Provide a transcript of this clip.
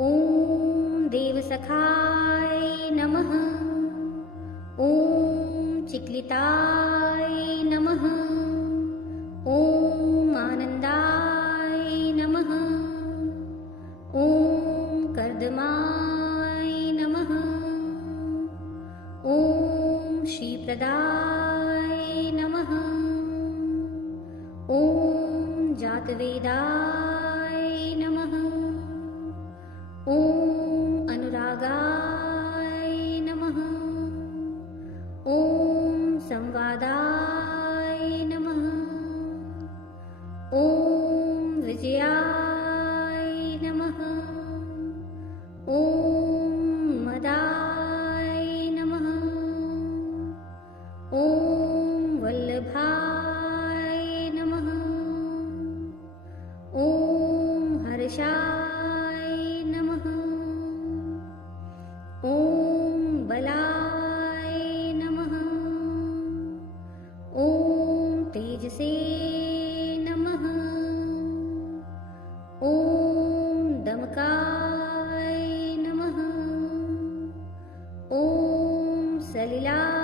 ॐ देवसखाय नमः। ॐ चिक्लिताय नमः। ॐ आनन्दाय नमः। ॐ कर्दमाय नमः। ॐ श्रीप्रदाय नमः। ॐ जातवेदाय नमः। ॐ अनुरागाय नमः। ॐ संवादाय नमः। ॐ विजयाय नमः। ॐ मदाय नमः। ॐ वल्लभाय नमः। ॐ हर्षाय नमः। ॐ बलाय नमः। ॐ तेजसे नमः। ॐ दमकाय नमः। ॐ सलिलाय